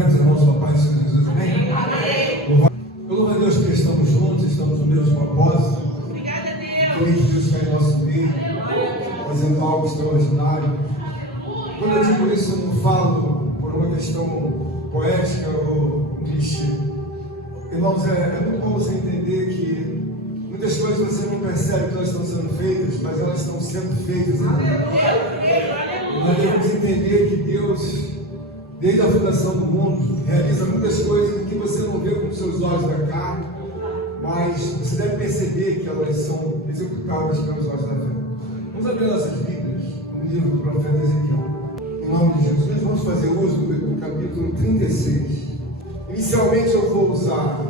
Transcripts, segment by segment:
Cumprimento os irmãos do Pai do Senhor Jesus, amém? Eu louvo a Deus que estamos juntos, estamos no mesmo propósito. Obrigada, Deus. Creio que Deus está em nosso meio, fazendo algo extraordinário. Quando eu digo isso, eu não falo por uma questão poética ou um clichê. Irmãos, é muito bom você entender que muitas coisas você não percebe que elas estão sendo feitas, mas elas estão sendo feitas. Nós devemos entender que Deus, desde a fundação do mundo, realiza muitas coisas que você não vê com os seus olhos da carne, mas você deve perceber que elas são executadas pelos olhos da fé. Vamos abrir nossas Bíblias no livro do profeta Ezequiel. Em nome de Jesus, vamos fazer uso do capítulo 36. Inicialmente eu vou usar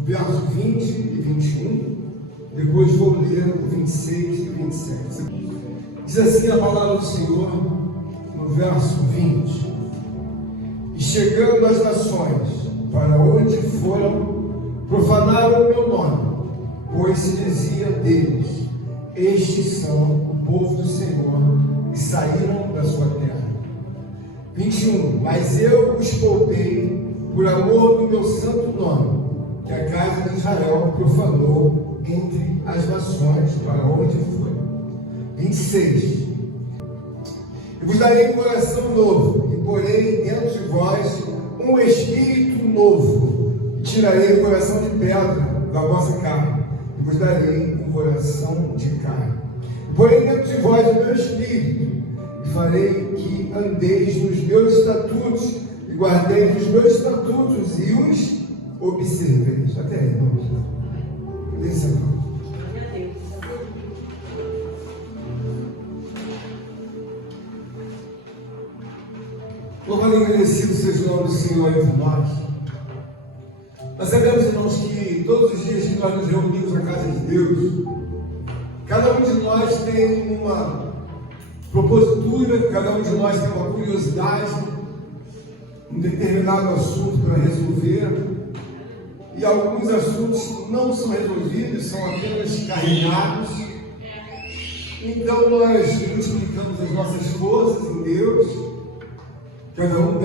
o verso 20 e 21, depois vou ler o 26 e 27. Diz assim a palavra do Senhor no verso 20: E chegando as nações para onde foram, profanaram o meu nome, pois se dizia deles: estes são o povo do Senhor, e saíram da sua terra. 21. Mas eu os poupei por amor do meu santo nome, que a casa de Israel profanou entre as nações para onde foi. 26. Eu vos darei um coração novo, e porei dentro de vós um espírito novo, e tirarei o coração de pedra da vossa carne, e vos darei um coração de carne. E porei dentro de vós o meu espírito, e farei que andeis nos meus estatutos, e guardeis os meus estatutos, e os observeis. Até aí, irmãos. Desce agora. Louvado e agradecido seja o nome do Senhor entre nós. Nós sabemos, irmãos, que todos os dias que nós nos reunimos na casa de Deus, cada um de nós tem uma propositura, cada um de nós tem uma curiosidade, um determinado assunto para resolver, e alguns assuntos não são resolvidos, são apenas carregados. Então nós multiplicamos as nossas forças em Deus, cada um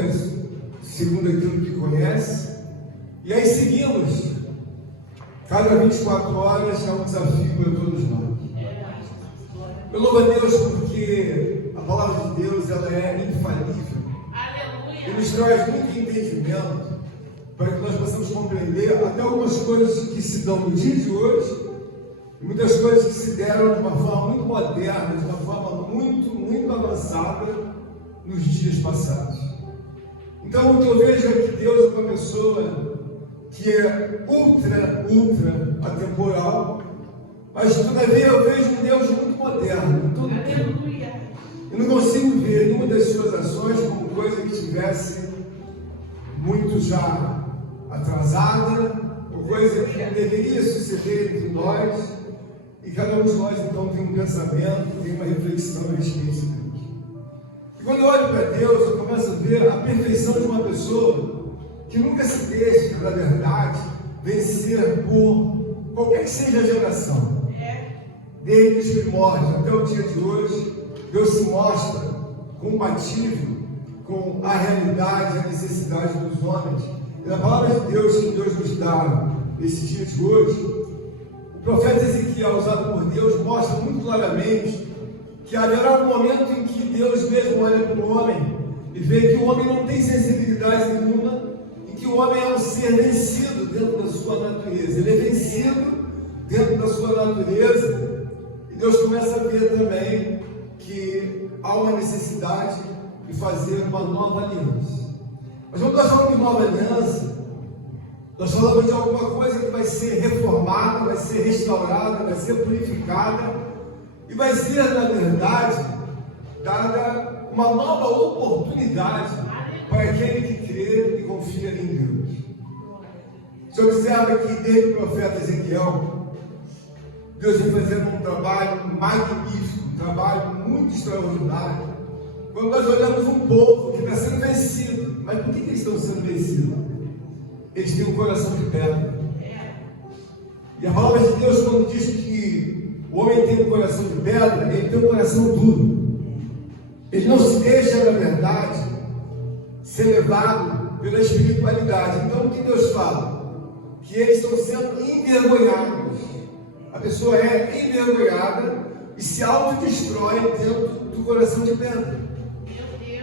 segundo aquilo que conhece, e aí seguimos. Cada 24 horas é um desafio para todos nós. Eu louvo a Deus porque a palavra de Deus ela é infalível. E nos traz muito entendimento para que nós possamos compreender até algumas coisas que se dão no dia de hoje e muitas coisas que se deram de uma forma muito moderna, de uma forma muito avançada nos dias passados. Então o que eu vejo é que Deus é uma pessoa que é ultra atemporal, mas todavia eu vejo um Deus muito moderno em todo tempo. Eu não consigo ver nenhuma das suas ações como coisa que estivesse muito já atrasada, ou coisa que não deveria suceder entre nós, e cada um de nós então tem um pensamento, tem uma reflexão a respeito de Deus. E quando eu olho para Deus, eu começo a ver a perfeição de uma pessoa que nunca se deixa, na verdade, vencer por qualquer que seja a geração. Desde os primórdios até o dia de hoje, Deus se mostra compatível com a realidade e a necessidade dos homens. E na palavra de Deus que Deus nos dá nesse dia de hoje, o profeta Ezequiel, usado por Deus, mostra muito claramente que haverá um momento em que Deus mesmo olha para o homem e vê que o homem não tem sensibilidade nenhuma e que o homem é um ser vencido dentro da sua natureza. Ele é vencido dentro da sua natureza e Deus começa a ver também que há uma necessidade de fazer uma nova aliança. Mas quando nós falamos de nova aliança, nós falamos de alguma coisa que vai ser reformada, vai ser restaurada, vai ser purificada e vai ser, na verdade, dada uma nova oportunidade para aquele que crê e confia em Deus. Você observa que desde o profeta Ezequiel, Deus vem fazendo um trabalho magnífico, um trabalho muito extraordinário. Quando nós olhamos um povo que está sendo vencido, mas por que eles estão sendo vencidos? Eles têm um coração de pedra. E a palavra de Deus, quando diz que o homem tem um coração de pedra, ele tem um coração duro. Ele não se deixa, na verdade, ser levado pela espiritualidade. Então o que Deus fala? Que eles estão sendo envergonhados. A pessoa é envergonhada e se autodestrói dentro do coração de pedra.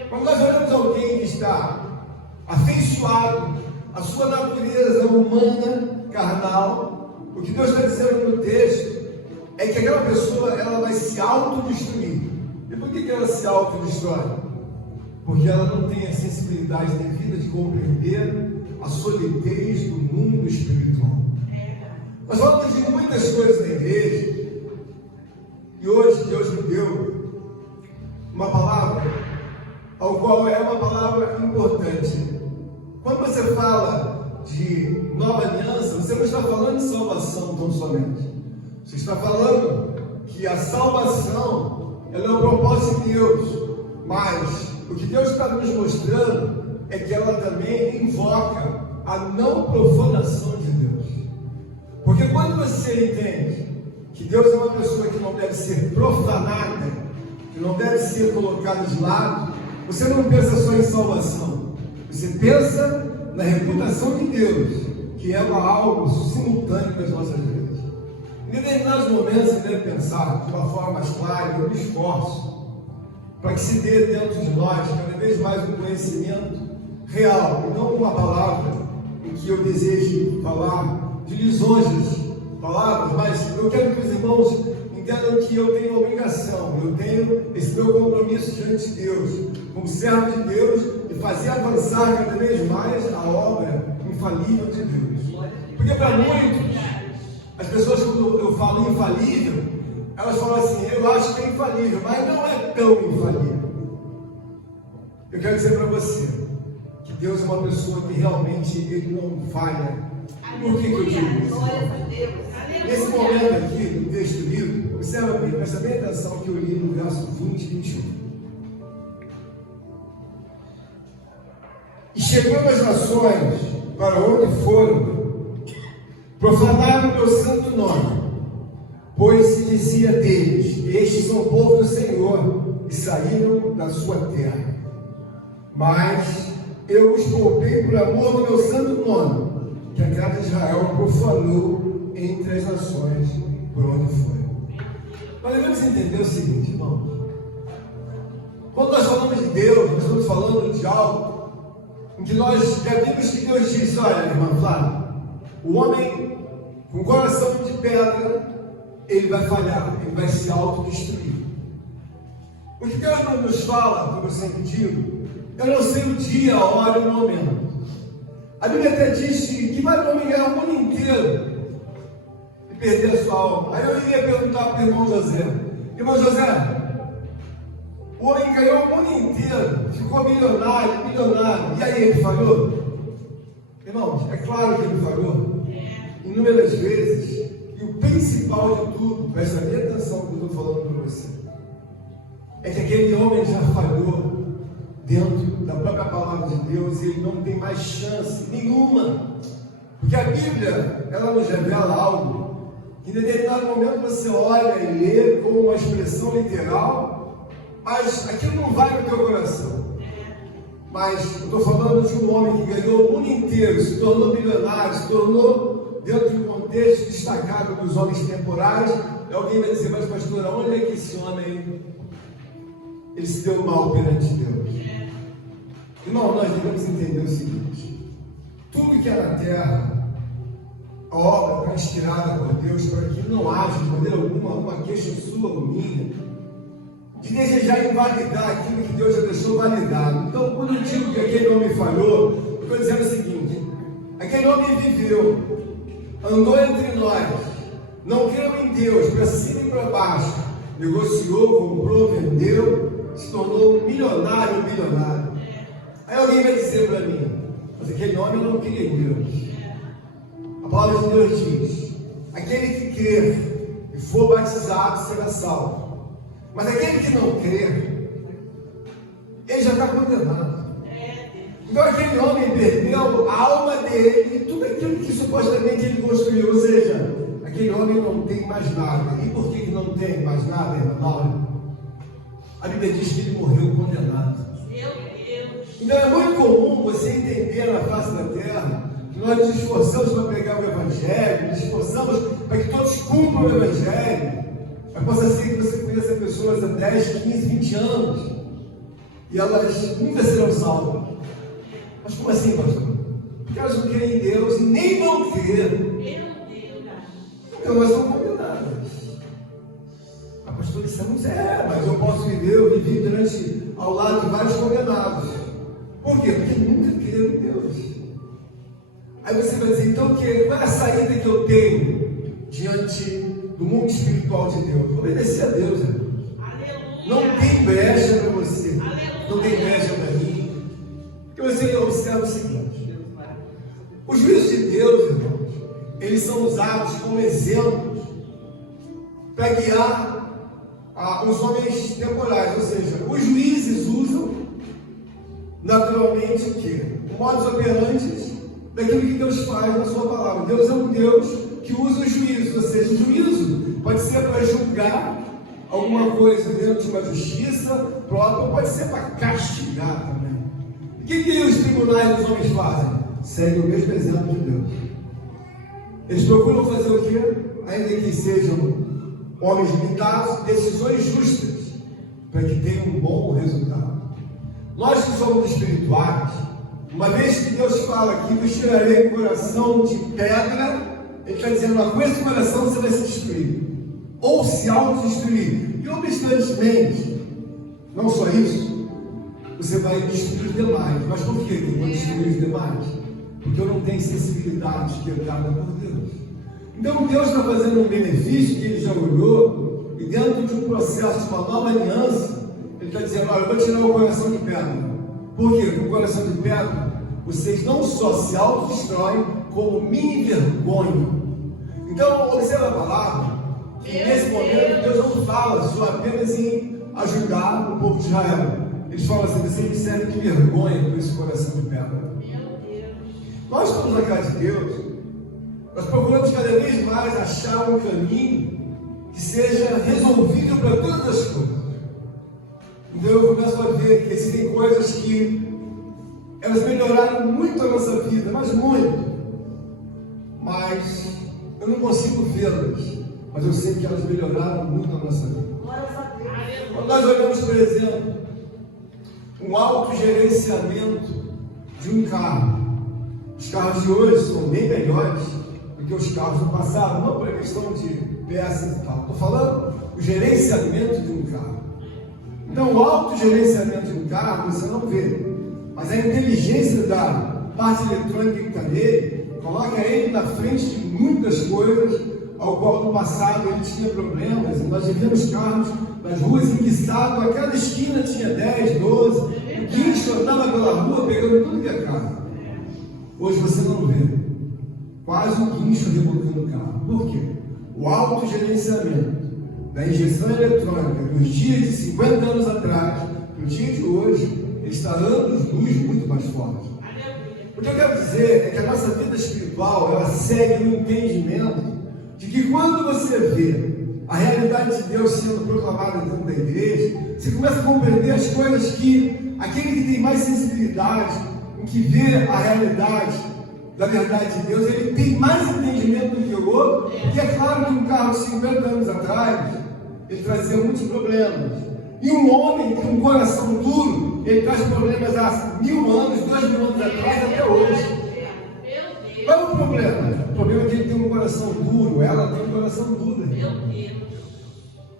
Quando nós olhamos alguém que está afeiçoado à sua natureza humana, carnal, o que Deus está dizendo no texto é que aquela pessoa ela vai se autodestruir. E por que ela se autodestrói? Porque ela não tem a sensibilidade devida de compreender a solidez do mundo espiritual. Nós falamos de muitas coisas na igreja, e hoje Deus me deu uma palavra, ao qual é uma palavra importante. Quando você fala de nova aliança, você não está falando de salvação tão somente. Você está falando que a salvação ela é um propósito de Deus, mas o que Deus está nos mostrando é que ela também invoca a não profanação de Deus. Porque quando você entende que Deus é uma pessoa que não deve ser profanada, que não deve ser colocada de lado, você não pensa só em salvação, você pensa na reputação de Deus, que é algo simultâneo das nossas vidas. Em determinados momentos você deve pensar de uma forma mais clara, eu me esforço para que se dê dentro de nós cada vez mais um conhecimento real, e não uma palavra em que eu deseje falar de lisonjas, palavras, mas eu quero que os irmãos entendam que eu tenho obrigação, eu tenho esse meu compromisso diante de Deus, como servo de Deus, e fazer avançar cada vez mais a obra infalível de Deus. Porque para muitos, as pessoas, quando eu falo infalível, elas falam assim, eu acho que é infalível, mas não é tão infalível. Eu quero dizer para você que Deus é uma pessoa que realmente ele não falha. Por que eu digo isso? Nesse momento aqui, do texto lido, observa bem, presta bem atenção que eu li no verso 20 e 21. E chegando as nações para onde foram, profanaram o meu santo nome, pois se dizia deles, estes são o povo do Senhor, e saíram da sua terra. Mas eu os poupei por amor do meu santo nome, que a casa de Israel profanou entre as nações por onde foi. Nós devemos entender o seguinte, irmãos. Quando nós falamos de Deus, nós estamos falando de algo em que nós já vimos que Deus disse, olha, irmã Flávia, o homem com coração de pedra, ele vai falhar, ele vai se autodestruir. O que Deus nos fala, como eu sempre digo, eu não sei o dia, a hora e o momento. A Bíblia até diz que vai o homem ganhar o mundo inteiro e perder a sua alma. Aí eu iria perguntar para o irmão José, o homem ganhou o mundo inteiro, ficou milionário, e aí ele falhou? Irmãos, é claro que ele falhou, inúmeras vezes, e o principal de tudo, presta bem atenção no que eu estou falando para você, é que aquele homem já falhou dentro da própria palavra de Deus, e ele não tem mais chance nenhuma, porque a Bíblia, ela nos revela algo, que em determinado momento você olha e lê como uma expressão literal, mas aquilo não vai no teu coração. Mas eu estou falando de um homem que ganhou o mundo inteiro, se tornou milionário, se tornou dentro de um contexto destacado dos homens temporais, e alguém vai dizer, mas pastor, onde é que esse homem ele se deu mal perante Deus? Irmão, nós devemos entender o seguinte: tudo que é na terra, a obra está inspirada por Deus para que não haja de maneira alguma uma queixa sua ou minha de desejar invalidar aquilo que Deus já deixou validado. Então, quando eu digo que aquele homem falhou, eu estou dizendo o seguinte: aquele homem viveu, andou entre nós, não creu em Deus, para cima e para baixo, negociou, comprou, vendeu, se tornou milionário. Aí alguém vai dizer para mim, mas aquele homem não queria em Deus. A palavra de Deus diz, aquele que crer e for batizado será salvo. Mas aquele que não crer, ele já está condenado. Então aquele homem perdeu a alma dele e tudo aquilo que supostamente ele construiu. Ou seja, aquele homem não tem mais nada. E por que não tem mais nada, irmão? A Bíblia diz que ele morreu condenado. Então é muito comum você entender na nós nos esforçamos para pregar o Evangelho, nos esforçamos para que todos cumpram o Evangelho, mas possa ser que você conheça pessoas há 10, 15, 20 anos, e elas nunca serão salvas. Mas como assim, pastor? Porque elas não creem em Deus e nem vão crer. Então elas são condenadas. A pastor disse, mas eu posso viver, eu vivi ao lado de vários condenados. Por quê? Porque nunca creram em Deus. Aí você vai dizer, então qual é a saída que eu tenho diante do mundo espiritual de Deus? Obedecer a Deus, né? Não tem brecha para você. Aleluia. Não tem brecha para mim. Porque você observa o seguinte: os juízos de Deus, irmãos, eles são usados como exemplos para guiar os homens temporais. Ou seja, os juízes usam naturalmente o quê? O modus operandi daquilo que Deus faz na sua palavra. Deus é um Deus que usa o juízo, ou seja, o juízo pode ser para julgar alguma coisa dentro de uma justiça própria, pode ser para castigar também. O que os tribunais dos homens fazem? Seguem o mesmo exemplo de Deus. Eles procuram fazer o quê? Ainda que sejam homens limitados, decisões justas, para que tenham um bom resultado. Nós que somos espirituais, uma vez que Deus fala que vos tirarei o coração de pedra, Ele está dizendo, com esse coração você vai se destruir, ou se autodestruir. E obstantemente, não só isso, você vai destruir os demais. Mas por que eu vou destruir os demais? Porque eu não tenho sensibilidade quebrada por Deus. Então Deus está fazendo um benefício que Ele já olhou, e dentro de um processo de uma nova aliança, Ele está dizendo, olha, eu vou tirar o coração de pedra. Por quê? Porque o coração de pedra, vocês não só se autodestroem, como me envergonham. Então, observa a palavra, que nesse momento Deus não fala só apenas em ajudar o povo de Israel. Eles falam assim, você me serve de vergonha com esse coração de pedra. Nós estamos na casa de Deus, nós procuramos cada vez mais achar um caminho que seja resolvível para todas as coisas. Então eu começo a ver que existem coisas que elas melhoraram muito a nossa vida, mas muito. Mas eu não consigo vê-las, mas eu sei que elas melhoraram muito a nossa vida. Quando nós olhamos, por exemplo, um autogerenciamento de um carro, os carros de hoje são bem melhores do que os carros do passado, não por questão de peças e tal. Estou falando o gerenciamento de um carro. Então, o autogerenciamento de um carro você não vê, mas a inteligência da parte eletrônica que está nele coloca ele na frente de muitas coisas, ao qual no passado ele tinha problemas. E nós vivemos carros nas ruas enguiçados, a cada esquina tinha 10, 12, o guincho andava pela rua pegando tudo que é carro. Hoje você não vê quase um guincho rebocando o carro. Por quê? O autogerenciamento da injeção eletrônica dos dias de 50 anos atrás para o dia de hoje, ele está anos-luz muito mais forte. O que eu quero dizer é que a nossa vida espiritual, ela segue o entendimento de que quando você vê a realidade de Deus sendo proclamada dentro da igreja, você começa a compreender as coisas que aquele que tem mais sensibilidade, em que vê a realidade da verdade de Deus, ele tem mais entendimento do que o outro. E é claro que um carro de 50 anos atrás, ele trazia muitos problemas. E um homem com um coração duro, ele traz problemas há 1000 anos, 2000 anos atrás, até hoje. Qual é o problema? O problema é que ele tem um coração duro, ela tem um coração duro.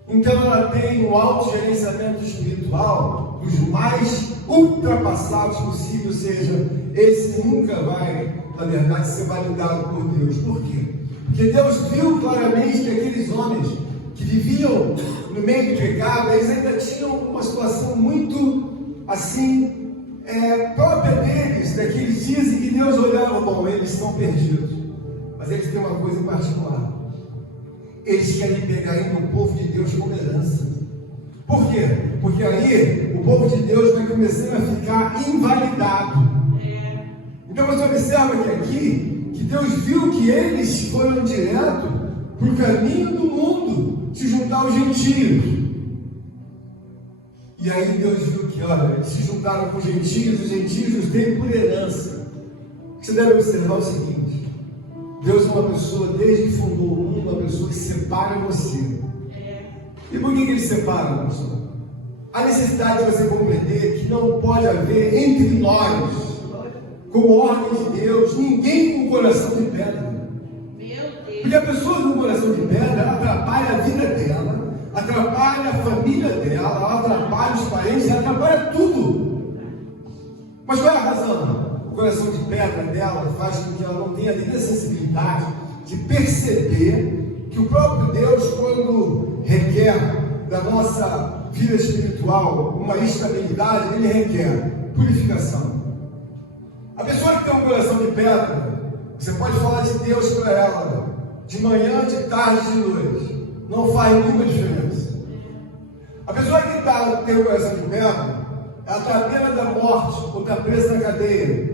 Então ela tem um autogerenciamento espiritual dos mais ultrapassados possível, ou seja, esse nunca vai, na verdade, ser validado por Deus. Por quê? Porque Deus viu claramente que aqueles homens que viviam no meio do pecado, eles ainda tinham uma situação muito assim, própria deles, daqueles dias em que Deus olhava, bom, eles estão perdidos, mas eles têm uma coisa em particular: eles querem pegar ainda o povo de Deus como herança. Por quê? Porque ali o povo de Deus vai começando a ficar invalidado. Então você observa que aqui, que Deus viu que eles foram direto para o caminho do mundo, se juntar aos gentios. E aí Deus viu que, olha, eles se juntaram com os gentios nos deram por herança. Você deve observar o seguinte: Deus é uma pessoa, desde que fundou o mundo, uma pessoa que separa você. E por que Ele separa, pastor? A necessidade de você compreender que não pode haver entre nós, como ordem de Deus, ninguém com coração de pedra. Porque a pessoa com coração de pedra, ela atrapalha a vida dela, atrapalha a família dela, ela atrapalha os parentes, ela atrapalha tudo. Mas qual é a razão? O coração de pedra dela faz com que ela não tenha nem a sensibilidade de perceber que o próprio Deus, quando requer da nossa vida espiritual uma estabilidade, Ele requer purificação. A pessoa que tem um coração de pedra, você pode falar de Deus para ela, de manhã, de tarde, de noite, não faz nenhuma diferença. A pessoa que tem um coração de pedra, ela está à beira da morte ou está presa na cadeia,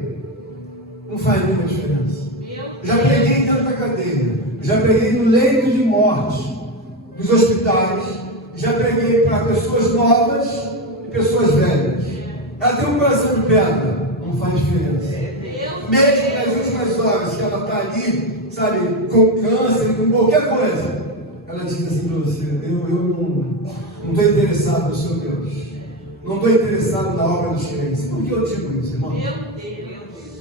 não faz nenhuma diferença. Já preguei dentro da cadeia, já preguei no leito de morte dos hospitais, já preguei para pessoas novas e pessoas velhas. Ela tem um coração de pedra, não faz diferença. Mesmo nas últimas horas que ela está ali, sabe, com câncer, com qualquer coisa, ela diz assim para você: eu não estou interessado no seu Deus, não estou interessado na obra dos crentes. Por que eu digo isso, irmão?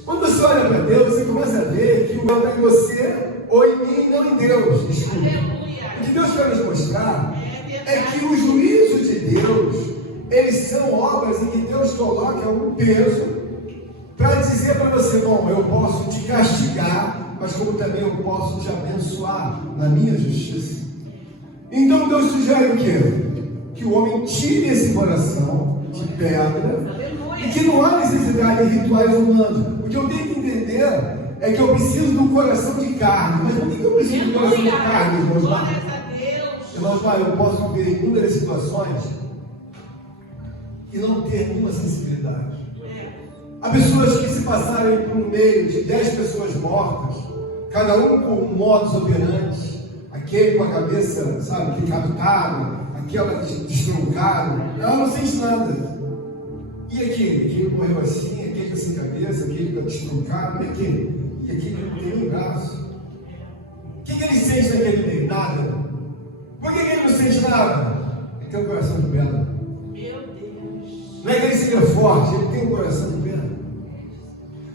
Quando você olha para Deus, você começa a ver que o mal está em você ou em mim, não em Deus. Desculpa. O que Deus quer nos mostrar é que o juízo de Deus, eles são obras em que Deus coloca um peso para dizer para você: bom, eu posso te castigar, mas como também eu posso te abençoar na minha justiça. Então Deus sugere o quê? Que o homem tire esse coração de pedra e que não há necessidade de rituais humanos. O que eu tenho que entender é que eu preciso de um coração de carne. Mas por que eu preciso de um coração de carne, irmãos? Irmãos, eu posso viver em inúmeras situações e não ter nenhuma sensibilidade. Há pessoas que se passarem por um meio de 10 pessoas mortas, cada um com um modus operandi, aquele com a cabeça, sabe, decapitado, aquela destruncada, ela não sente nada. E aquele morreu assim, aquele está sem cabeça, aquele está destruncado, e aquele que não tem nem braço. O que ele sente naquele meio? Nada. Por que ele não sente nada? Ele tem um coração de pedra. Meu Deus. Não é que ele seja forte, ele tem um coração de pedra.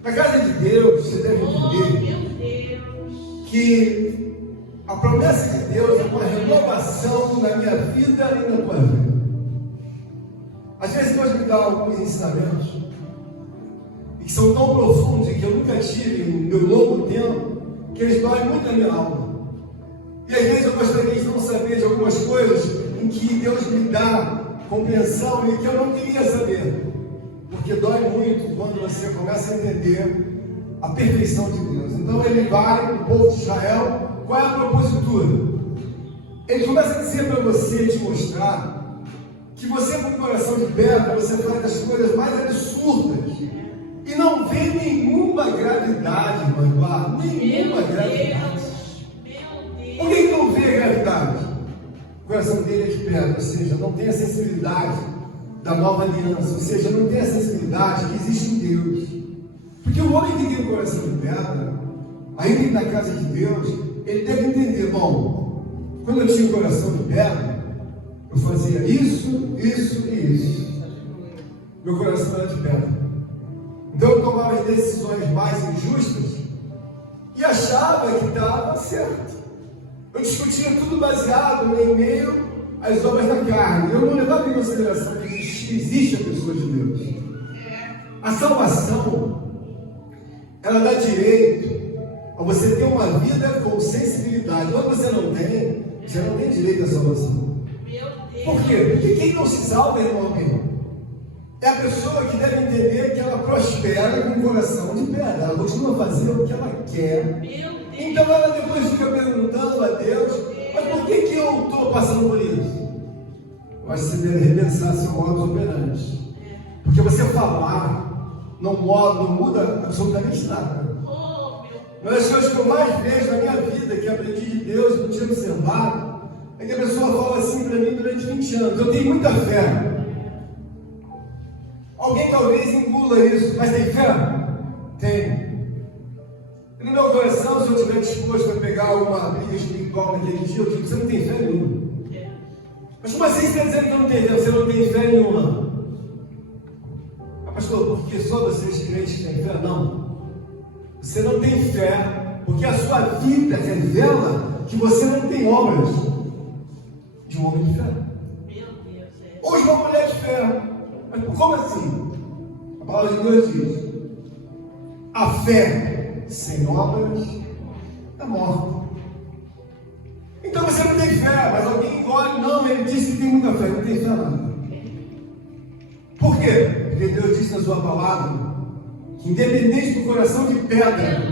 Na casa de Deus, você deve entender que a promessa de Deus é uma renovação na minha vida e na tua vida. Às vezes Deus me dá alguns ensinamentos e que são tão profundos e que eu nunca tive no meu longo tempo, que eles doem muito na minha alma. E às vezes eu gostaria de não saber de algumas coisas em que Deus me dá compreensão e que eu não queria saber. Porque dói muito quando você começa a entender a perfeição de Deus. Então ele vai, o povo de Israel, qual é a propositura? Ele começa a dizer para você, te mostrar, que você com o coração de pedra, você faz as coisas mais absurdas e não vê nenhuma gravidade, irmão, nenhuma gravidade. Por que não vê gravidade? O coração dele é de pedra, ou seja, não tem a sensibilidade da nova aliança, ou seja, não tem a sensibilidade que existe em Deus. Porque o homem que tem o coração de pedra, ainda na casa de Deus, ele deve entender: bom, quando eu tinha o coração de pedra, eu fazia isso, isso e isso. Meu coração era de pedra. Então eu tomava as decisões mais injustas e achava que estava certo. Eu discutia tudo baseado em meio às obras da carne. Eu não levava em consideração que existe a pessoa de Deus. A salvação, ela dá direito a você ter uma vida com sensibilidade. Quando você não tem direito à salvação. Por quê? Porque quem não se salva, irmão, é a pessoa que deve entender que ela prospera com o coração de pedra. Ela continua fazendo o que ela quer. Então ela depois fica perguntando a Deus: mas por que eu estou passando por isso? Eu acho que você deve repensar seu modus operandi. Porque você falar não muda absolutamente nada. Uma das coisas que eu mais vejo na minha vida, que aprendi de Deus, não tinha observado, é que a pessoa fala assim para mim durante 20 anos: eu tenho muita fé. Alguém talvez engula isso, mas tem fé? Tem. coração, se eu estiver disposto a pegar alguma briga espiritual naquele dia, eu digo, você não tem fé nenhuma. Mas como assim você está dizendo que eu não tenho fé? Você não tem fé nenhuma. Pastor, porque só vocês crentes têm fé? Não. Você não tem fé, porque a sua vida revela que você não tem obras de um homem de fé. Ou de uma mulher de fé. Mas como assim? A palavra de Deus diz: a fé sem obras é morta. Então você não tem fé, mas alguém olha, não, ele disse que tem muita fé, não tem fé nada. Por quê? Porque Deus disse na sua palavra que independente do coração de pedra,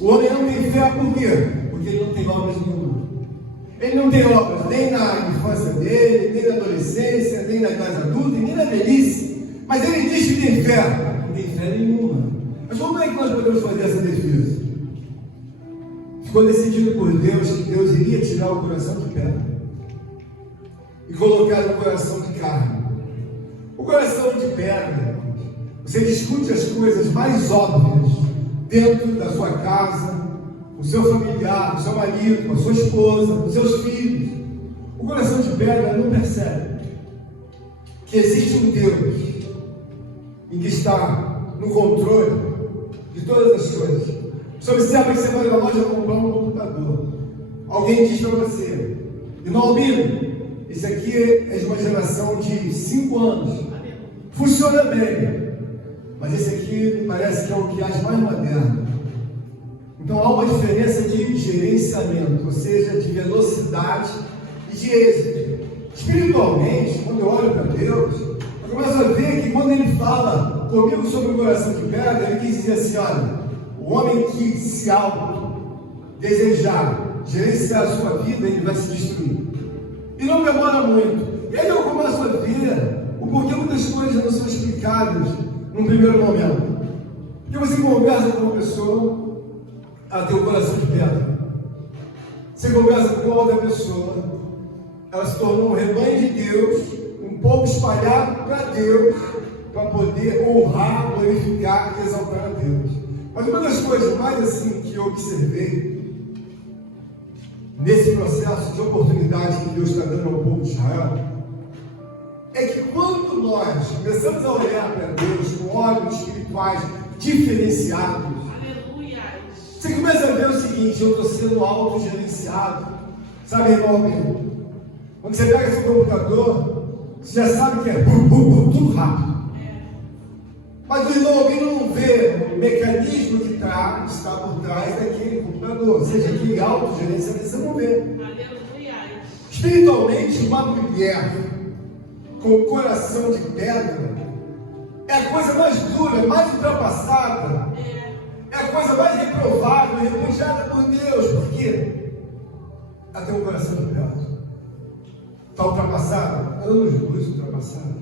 o homem não tem fé. Por quê? Porque ele não tem obras nenhuma. Ele não tem obras nem na infância dele, nem na adolescência, nem na idade adulta, nem na velhice. Mas ele diz que tem fé. Não tem fé nenhuma. Mas como é que nós podemos fazer essa defesa? Ficou decidido por Deus que Deus iria tirar o coração de pedra e colocar no coração de carne. O coração de pedra, você discute as coisas mais óbvias dentro da sua casa, com o seu familiar, com o seu marido, com a sua esposa, com os seus filhos. O coração de pedra não percebe que existe um Deus em que está no controle de todas as coisas. Você observa que você vai na loja comprar um computador. Alguém diz para você: irmão Albino, esse aqui é de uma geração de 5 anos. Funciona bem, mas esse aqui parece que é o que há de mais moderno. Então há uma diferença de gerenciamento, ou seja, de velocidade e de êxito. Espiritualmente, quando eu olho para Deus, eu começo a ver que quando Ele fala comigo sobre o coração de pedra, Ele quis dizer assim: olha, o homem que se desejar gerenciar a sua vida, ele vai se destruir. E não demora muito. E aí eu começo a ver o porquê muitas coisas não são explicadas num primeiro momento. Porque você conversa com uma pessoa, ela tem o coração de pedra. Você conversa com outra pessoa, ela se tornou um rebanho de Deus, um povo espalhado para Deus, para poder honrar, glorificar e exaltar a Deus. Mas uma das coisas mais assim que eu observei nesse processo de oportunidade que Deus está dando ao povo de Israel é que quando nós começamos a olhar para Deus com olhos espirituais diferenciados, você começa a ver o seguinte: eu estou sendo autogerenciado. Sabe, irmão? Quando você pega seu computador, você já sabe que é tudo rápido. Mas o irmão não vê o mecanismo que está por trás daquele computador, ou seja, aquele autogerenciamento, você não vê. Espiritualmente, uma mulher com o coração de pedra é a coisa mais dura, mais ultrapassada, é a coisa mais reprovável, repudiada por Deus. Por quê? Ela tem um coração de pedra. Está ultrapassada? Anos de luz ultrapassada.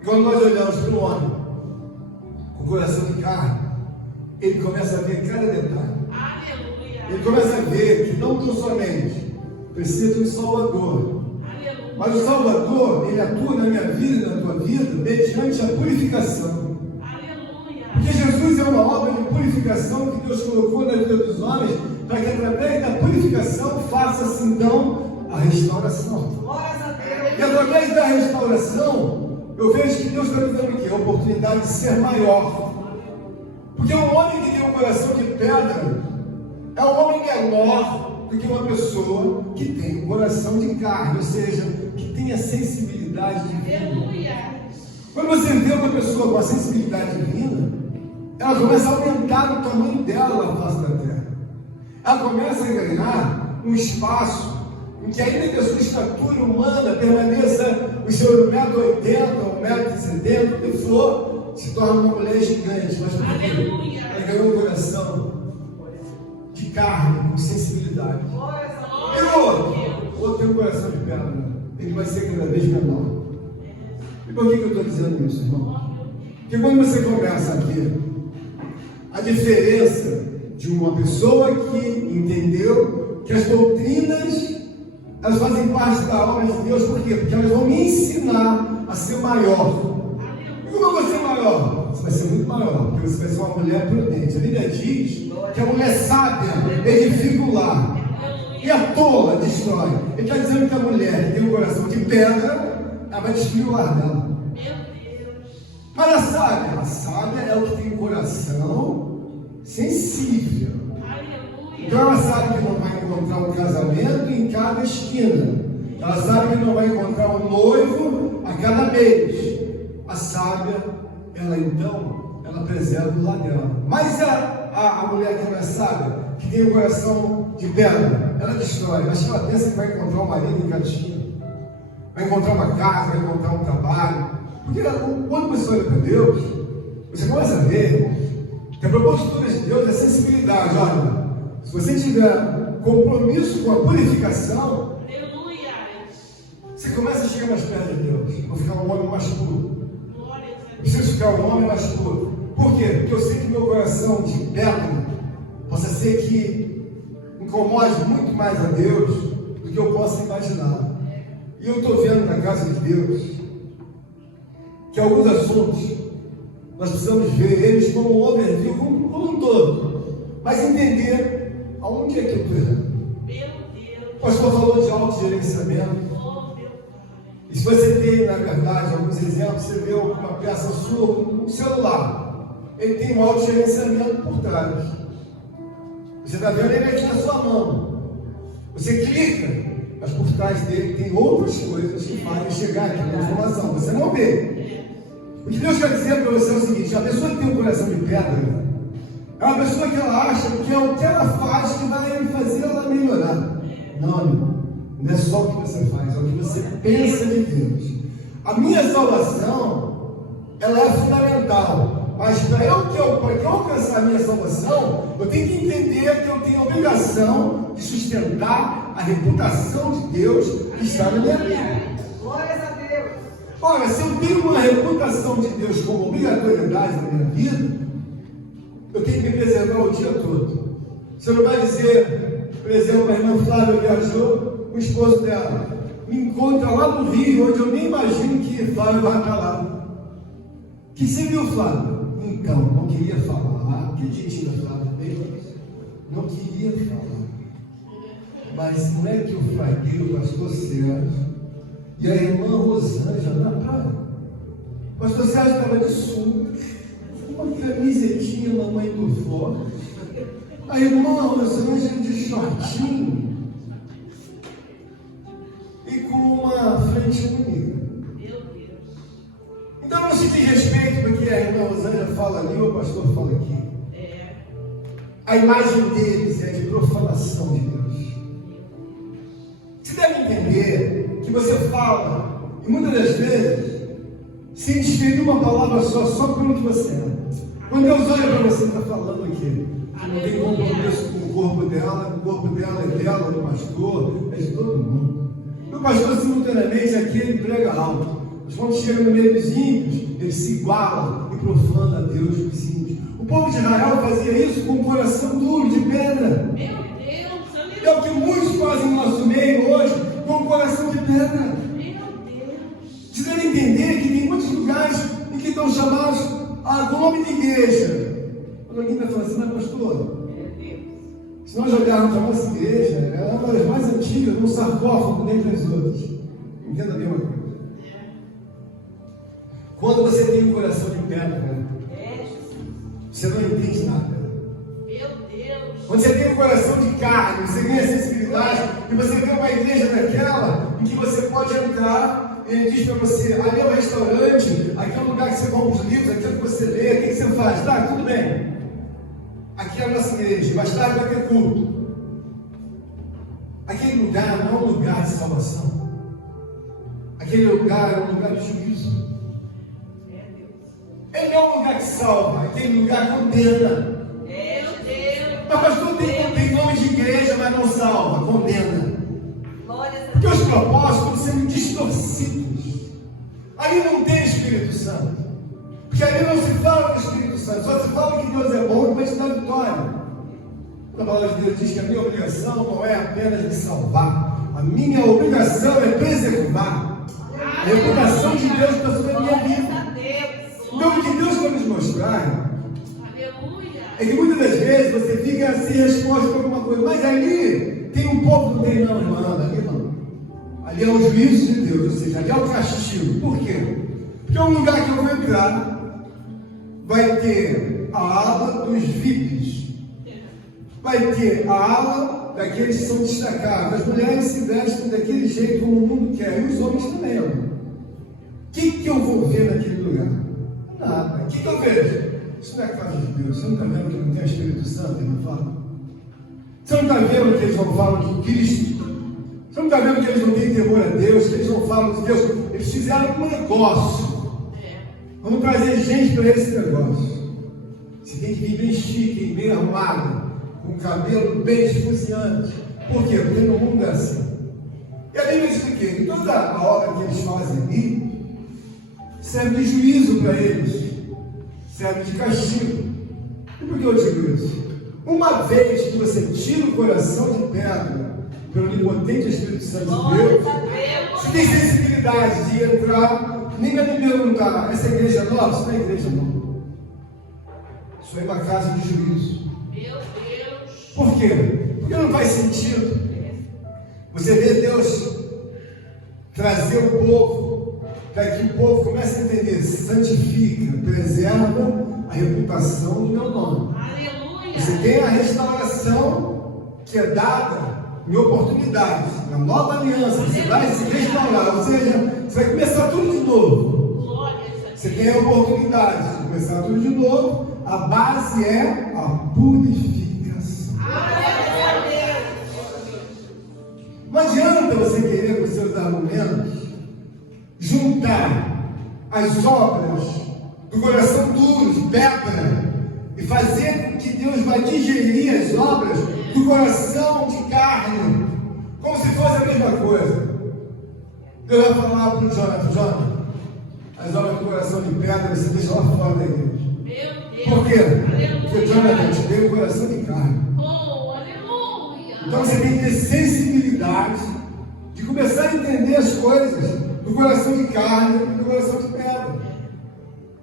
E quando nós olhamos para um homem com o coração de carne, ele começa a ver cada detalhe. Ele começa a ver que não tão somente precisa de um Salvador, mas o Salvador, ele atua na minha vida e na tua vida mediante a purificação. Porque Jesus é uma obra de purificação que Deus colocou na vida dos homens, para que através da purificação faça-se então a restauração. E através da restauração, eu vejo que Deus está me dando o quê? A oportunidade de ser maior. Porque um homem que tem um coração de pedra é um homem menor do que uma pessoa que tem um coração de carne, ou seja, que tem a sensibilidade divina. Quando você vê uma pessoa com a sensibilidade divina, ela começa a aumentar o tamanho dela na face da terra. Ela começa a ganhar um espaço em que, ainda que a sua estatura humana permaneça os seus 1,80 m, 1,70 m, que for, se torna uma mulher gigante. Mas porque ela ganhou um coração de carne, com sensibilidade. E o outro tem um coração de pedra, ele vai ser cada vez menor. E por que eu estou dizendo isso, irmão? Porque quando você começa a ver a diferença de uma pessoa que entendeu que as doutrinas, elas fazem parte da obra de Deus, por quê? Porque elas vão me ensinar a ser maior. E como eu vou ser maior? Você vai ser muito maior, porque você vai ser uma mulher prudente. A Bíblia diz que a mulher sábia edifica o lar, e a tola destrói. Ele está dizendo que a mulher que tem um coração de pedra, ela vai destruir o lar dela. Mas a sábia é o que tem um coração sensível. Então ela sabe que não vai encontrar um casamento em cada esquina. Ela sabe que não vai encontrar um noivo a cada mês. A sábia, ela preserva o lar dela. Mas a mulher que não é sábia, que tem um coração de pedra, ela destrói. Acho que ela pensa que vai encontrar um marido em cada esquina. Vai encontrar uma casa, vai encontrar um trabalho. Porque quando você olha para Deus, você começa a ver que a propositura de Deus é sensibilidade. Olha, se você tiver compromisso com a purificação, você começa a chegar mais perto de Deus. Vou ficar um homem mais puro. Eu preciso ficar um homem mais puro. Por quê? Porque eu sei que meu coração de pedra possa ser que incomode muito mais a Deus do que eu possa imaginar. E eu estou vendo na casa de Deus que alguns assuntos nós precisamos ver eles como um overview, como um todo, mas entender aonde é que eu estou errando. O pastor falou de autogerenciamento. E se você tem, na verdade, alguns exemplos, você vê uma peça sua, um celular, ele tem um autogerenciamento por trás. Você está vendo ele aqui na sua mão. Você clica, mas por trás dele tem outras coisas que fazem chegar aqui na informação. Você não vê. O que Deus quer dizer para você é o seguinte: a pessoa que tem um coração de pedra é uma pessoa que ela acha que é o que ela faz que vai fazer ela melhorar. Não, amigo. Não é só o que você faz, é o que você pensa de Deus. A minha salvação, ela é fundamental. Mas para eu alcançar a minha salvação, eu tenho que entender que eu tenho a obrigação de sustentar a reputação de Deus que está na minha vida. Glórias a Deus. Ora, se eu tenho uma reputação de Deus como obrigatoriedade na minha vida, eu tenho que me preservar o dia todo. Você não vai dizer, por exemplo, a irmã Flávia viajou, o esposo dela me encontra lá no Rio, onde eu nem imagino que Flávio vai estar lá. Que você viu, Flávio? Então, não queria falar. Acredite na Flávia, não queria falar. Mas não é que eu fraguei o pastor Sérgio e a irmã Rosângela na praia. O pastor Sérgio estava de sunga, uma camisetinha mamãe do fora. A irmã Rosângela de shortinho e com uma frente bonita. Então não se tem respeito porque a irmã Rosângela fala ali ou o pastor fala aqui. A imagem deles é de profanação de Deus. Você deve entender que você fala, e muitas das vezes, sem desferir uma palavra só pelo que você é. Quando Deus olha para você, está falando aqui. Que não tem compromisso com o corpo dela é dela, do pastor, é de todo mundo. O pastor, simultaneamente, aqui ele prega alto. Mas quando chega no meio dos ímpios, ele se iguala e profana a Deus dos ímpios. O povo de Israel fazia isso com um coração duro, de pedra. Meu Deus, É o que muitos fazem no nosso meio hoje, com um coração de pedra. meu Deus. Você deve entender que tem muitos lugares em que estão chamados com o nome de igreja. Quando alguém vai falar assim, mas pastor, se nós olharmos a nossa igreja, ela é uma das mais antigas, num sarcófago dentre as outras. Entenda bem uma coisa. Quando você tem um coração de pedra, você não entende nada. Meu Deus. Quando você tem um coração de carne, você tem a sensibilidade, e você tem uma igreja daquela em que você pode entrar, ele diz para você, ali é o restaurante, aqui é o lugar que você compra os livros, aqui é o que você lê, o que você faz? Tá, tudo bem. Aqui é a nossa igreja, mais tarde vai ter culto. Aquele lugar não é um lugar de salvação. Aquele lugar é um lugar de juízo. Ele não é um lugar que salva, aquele lugar condena. Meu Deus. Mas pastor, tem nome de igreja, mas não salva, condena. Glórias a Porque Deus. os propósitos estão sendo distorcidos. Ali não tem Espírito Santo. Porque ali não se fala do Espírito Santo, só se fala que Deus é bom e vai te dar vitória. A palavra de Deus diz que a minha obrigação não é apenas de salvar, a minha obrigação é preservar a reputação de Deus para sobre a minha vida. Glórias a Deus. Então, o que Deus vai nos mostrar Aleluia. é que muitas das vezes você fica sem resposta para alguma coisa, mas ali tem um povo que não tem não, irmã, ali não. Ali é o juízo de Deus, ou seja, ali é o castigo. Por quê? Porque é um lugar que eu vou entrar, vai ter a ala dos VIPs, vai ter a ala daqueles que são destacados. As mulheres se vestem daquele jeito como o mundo quer, e os homens também. O que eu vou ver naquele lugar? Nada. O que eu vejo? Isso não é a casa de Deus. Você não está vendo que não tem o Espírito Santo? Ele não fala. Você não está vendo que eles não falam de Cristo? Você não está vendo que eles não têm temor a Deus? Que eles não falam de Deus? Eles fizeram um negócio. Vamos trazer gente para esse negócio. Você tem que vir bem chique, bem arrumado, com o cabelo bem esfuziante. Por quê? Porque no mundo é assim. E a Bíblia diz que toda a obra que eles fazem ali serve de juízo para eles, serve de castigo. E por que eu digo isso? Uma vez que você tira o coração de pedra pelo onipotente Espírito Santo de Deus, você tem sensibilidade de entrar. Nem vai me perguntar, essa igreja é nova? Isso não é igreja nova. Isso é uma casa de juízo. Meu Deus. Por quê? Porque não faz sentido você vê Deus trazer o povo, para que o povo comece a entender, santifica, preserva a reputação do meu nome. Aleluia. Você tem a restauração que é dada em oportunidades, na nova aliança, você vai se restaurar, ou seja, você vai começar tudo de novo. Glória a Deus. Você tem a oportunidade de começar tudo de novo, a base é a purificação. Glória a Deus. Não adianta você querer com seus argumentos juntar as obras do coração duro, de pedra, e fazer com que Deus vai digerir as obras do coração de carne, como se fosse a mesma coisa. Deus vai falar para o Jonathan, as obras do coração de pedra você deixa lá fora da igreja. Meu Deus. Por quê? Aleluia. Porque Jonathan te deu o coração de carne. Oh, aleluia. Então você tem que ter sensibilidade de começar a entender as coisas do coração de carne e do coração de pedra.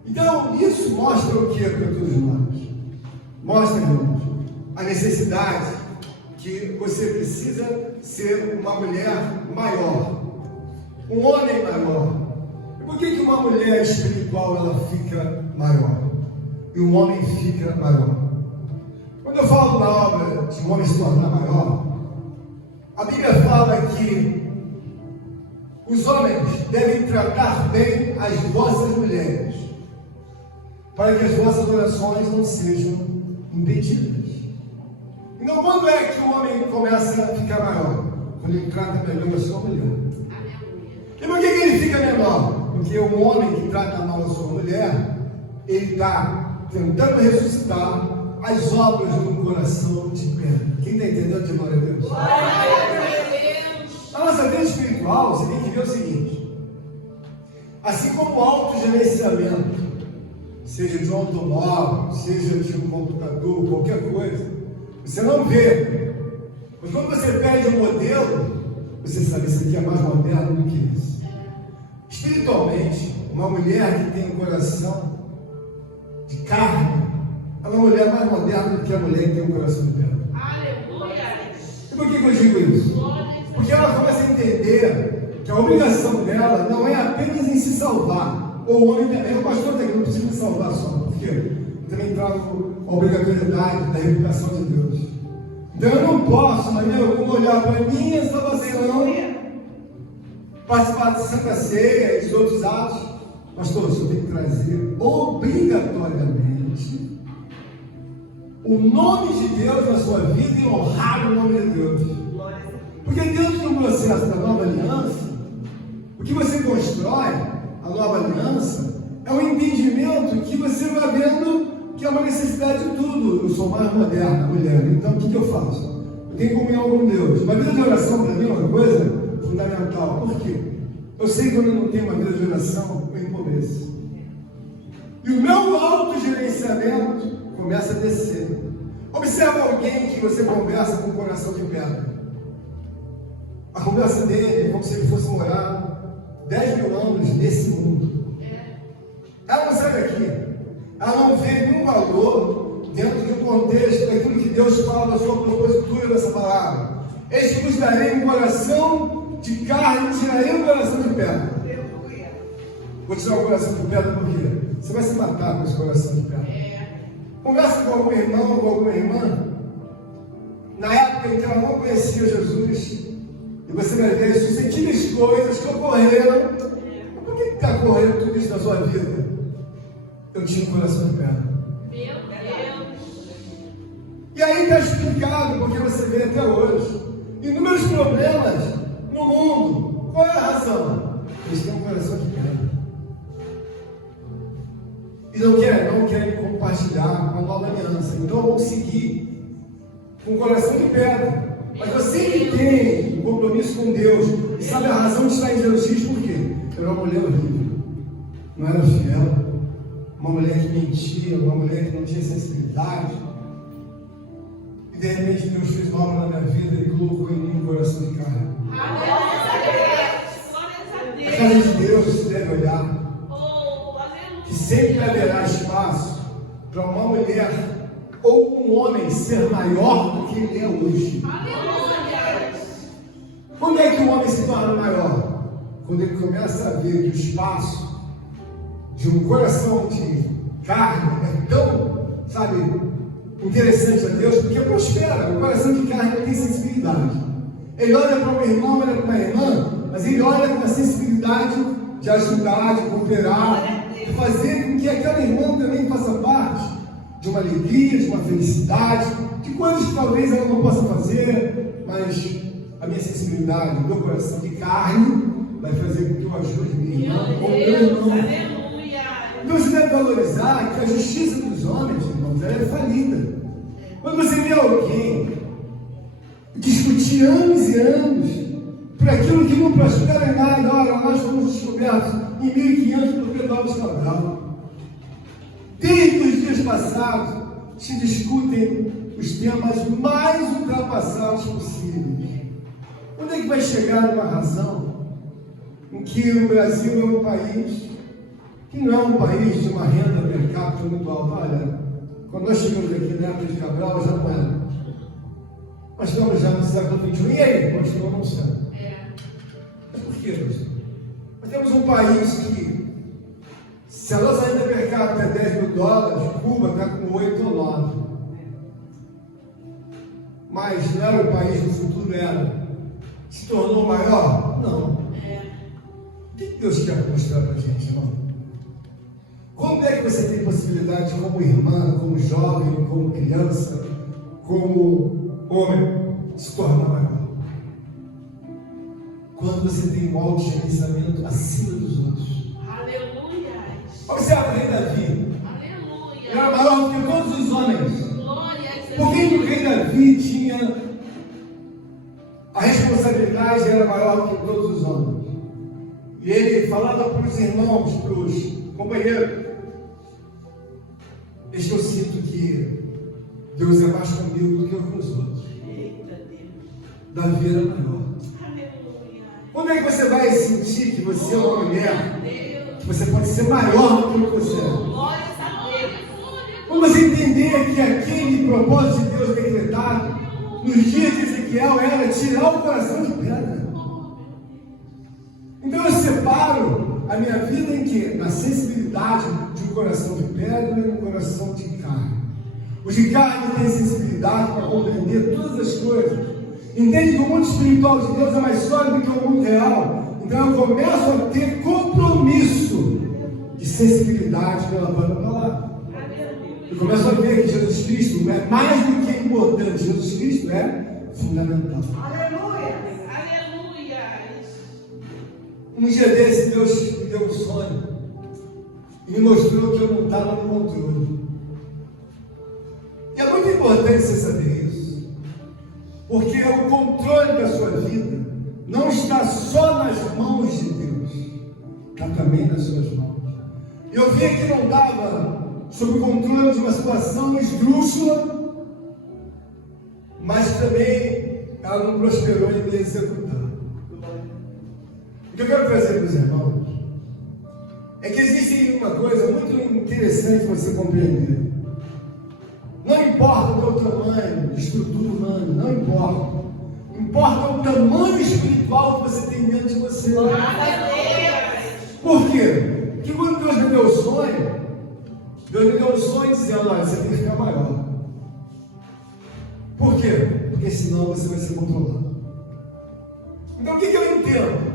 Então, isso mostra o que para todos nós? Mostra, irmãos, a necessidade que você precisa ser uma mulher maior, um homem maior. E por que uma mulher espiritual ela fica maior e um homem fica maior? Quando eu falo na obra de um homem se tornar maior, a Bíblia fala que os homens devem tratar bem as vossas mulheres, para que as vossas orações não sejam impedidas. Então, quando é que o homem começa a ficar maior? Quando ele trata melhor a sua mulher. E por que ele fica menor? Porque um homem que trata mal a sua mulher, ele está tentando ressuscitar as obras do coração de pedra. Quem está entendendo de glória a Deus? Glória a Deus. Na nossa vida espiritual, você tem que ver o seguinte: assim como o autogerenciamento, seja de um automóvel, seja de um computador, qualquer coisa, você não vê. Mas quando você pede um modelo, você sabe, esse aqui é mais moderno do que esse. Espiritualmente, uma mulher que tem um coração de carne, ela é uma mulher mais moderna do que a mulher que tem um coração de pedra. Aleluia. E por que eu digo isso? Glória a Deus. Porque ela começa a entender que a obrigação dela não é apenas em se salvar. Ou o homem também, o pastor daqui não precisa me salvar só. Por quê? Eu também trago a obrigatoriedade da reputação de Deus. Então eu não posso, na minha olhar para a minha salvação, participar de Santa Ceia e de outros atos. Pastor, o senhor tem que trazer obrigatoriamente o nome de Deus na sua vida e honrar o nome de Deus. Porque dentro do processo da nova aliança, o que você constrói, a nova aliança, é um entendimento que você vai vendo que é uma necessidade de tudo. Eu sou mais moderna, mulher, então o que eu faço? Eu tenho comunhão com Deus. Uma vida de oração para mim é uma coisa fundamental. Por quê? Eu sei que quando eu não tenho uma vida de oração, eu empobreço. E o meu autogerenciamento começa a descer. Observa alguém que você conversa com o coração de pedra. A conversa dele é como se ele fosse morar 10 mil anos nesse mundo. Ela não sai daqui. Ela não vê nenhum valor dentro do contexto daquilo que Deus fala da sua propositura dessa palavra. Eis que vos darei um coração de carne e tirarei um coração de pedra. Aleluia. Vou tirar o coração de pedra por quê? Você vai se matar com esse coração de pedra. Conversa com algum irmão ou com alguma irmã, na época em que ela não conhecia Jesus, e você vai ver as sucessivas coisas que ocorreram. Por que está ocorrendo tudo isso na sua vida? Eu tinha um coração de pedra. Meu Deus. E aí está explicado porque você vê até hoje inúmeros problemas no mundo. Qual é a razão? Eles têm um coração de pedra. E não querem compartilhar com a nova aliança. Então vão seguir com o coração de pedra. Mas você que tem um compromisso com Deus e sabe a razão de estar em Jesus Cristo, por quê? Era uma mulher horrível. Não era fiel. Uma mulher que mentia, uma mulher que não tinha sensibilidade. E de repente Deus fez uma obra na minha vida e colocou em mim um coração de carne. A casa de Deus você deve olhar que sempre haverá espaço para uma mulher ou um homem ser maior do que ele é hoje. Quando é que o homem se torna maior? Quando ele começa a ver que o espaço de um coração de carne é tão, interessante a Deus, porque prospera. O coração de carne tem sensibilidade. Ele olha para um irmão, olha para uma irmã, mas ele olha com a sensibilidade de ajudar, de cooperar, de fazer com que aquela irmã também faça parte de uma alegria, de uma felicidade, de coisas que talvez ela não possa fazer, mas a minha sensibilidade, o meu coração de carne vai fazer com que eu ajude minha irmã ou meu irmão. Então você deve valorizar que a justiça dos homens, irmãos, ela é falida. Quando você vê alguém discutir anos e anos por aquilo que não prospera em nada, olha, nós fomos descobertos em 1500 por Pedro Cabral. Desde os dias passados se discutem os temas mais ultrapassados possíveis. Quando é que vai chegar numa razão em que o Brasil é um país que não é um país de uma renda per capita muito alta? Olha, quando nós chegamos aqui na época de Cabral, já não era. Nós estamos já no século XXI, e aí? Continua não sendo. Mas por quê, pastor? Nós temos um país que, se a nossa renda per capita é 10 mil dólares, Cuba está com 8 ou 9. Mas não era o país do futuro, era. Se tornou maior? Não. O que Deus quer mostrar para a gente, irmão? Como é que você tem possibilidade, como irmã, como jovem, como criança, como homem, se tornar maior? Quando você tem um autogerenciamento acima dos outros. Aleluia. Observa o rei Davi. Aleluia. Ele era maior do que todos os homens. Glória a Deus. Por que o rei Davi tinha a responsabilidade, era maior do que todos os homens? E ele falava para os irmãos, para os companheiros: deixa eu sinto que Deus é mais comigo do que com os outros. Eita Deus. Davi era maior. Aleluia. Como é que você vai sentir que você é uma mulher, Deus. que você pode ser maior do que você é? Glória a Deus. Quando você entender que aquele propósito de Deus decretado nos dias de Ezequiel era tirar o coração de pedra. Então eu separo a minha vida em que? Na sensibilidade de um coração de pedra e um coração de carne. O de carne tem sensibilidade para compreender todas as coisas. Entende que o mundo espiritual de Deus é mais sólido que o mundo real. Então eu começo a ter compromisso de sensibilidade pela palavra. Eu começo a ver que Jesus Cristo é mais do que importante. Jesus Cristo é fundamental. Aleluia. Aleluia. Um dia desse, Deus me deu um sonho e me mostrou que eu não estava no controle. E é muito importante você saber isso, porque o controle da sua vida não está só nas mãos de Deus, está também nas suas mãos. Eu vi que não estava sob o controle de uma situação esdrúxula, mas também ela não prosperou em me executar. O que eu quero trazer para os irmãos é que existe uma coisa muito interessante você compreender. Não importa o teu tamanho, estrutura humana, não importa. Importa o tamanho espiritual que você tem dentro de você. Glória a Deus. Por quê? Porque quando Deus me deu o sonho, Deus me deu um sonho dizendo, olha, você tem que ficar maior. Por quê? Porque senão você vai ser controlado. Então o que eu entendo?